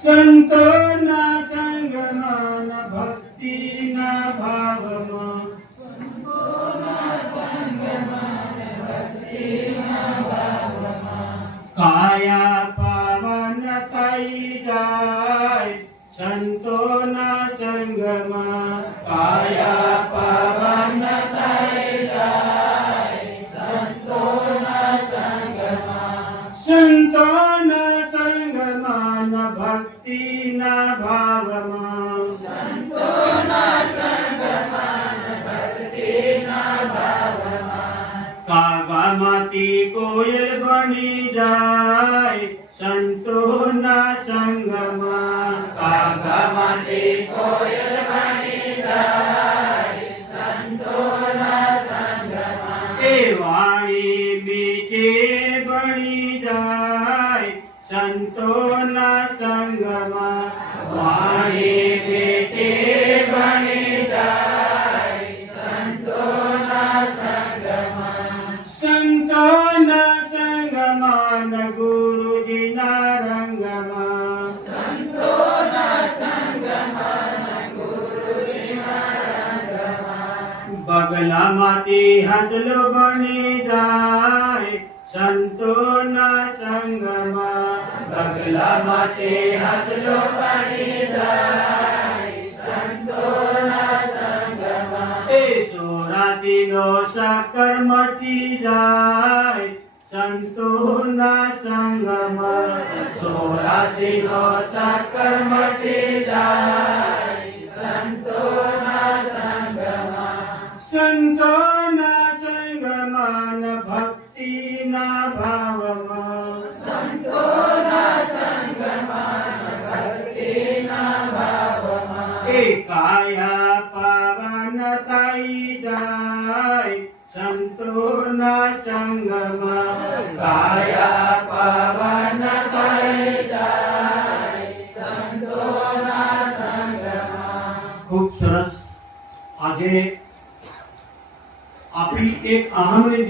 સંતોના સંગમાં ભક્તિના ભાવમાં કાયા પાવન થઈ જાય સંતોના સંગમાં કાયા પાવન થઈ જાય સંતોના સંગમાં ભક્તિના ભાવમાં કાગામાંથી કોયલ બની જાય સંતોના સંગમાં કાગામાંથી કોયલ બની જાય સંતોના સંગમાં એ વાણી બીજે બની જાય સંતોના સંગમાં વાણી બીજે બની જાય સંતોના સંગમાં સંતોના સંગમાં ગુરુજીના રંગમાં સંતોના સંગમાં ગુરુજીના રંગમાં બગલામાંથી હંસલો બની જાય સંતોના સંગમાં બગલામાંથી હંસલો બની જાય સંતોના સંગમાં એ સોરાતીનો સાકર મટી જાય સંતોના સંગમાં સોરાસીનો સાકર મટી જાય સંતોના સંગમાં સંતોના સંગમાં ભક્તિના ભાવમાં સંતોના સંગમાં ભક્તિના ભાવમાં એ કાયા પાવન થઈ જાય સંતોના સંગમાં કાયા પાવન થઈ જાય સંતોના સંગમાં ખૂબ સરસ આજે આપણી એક અહમની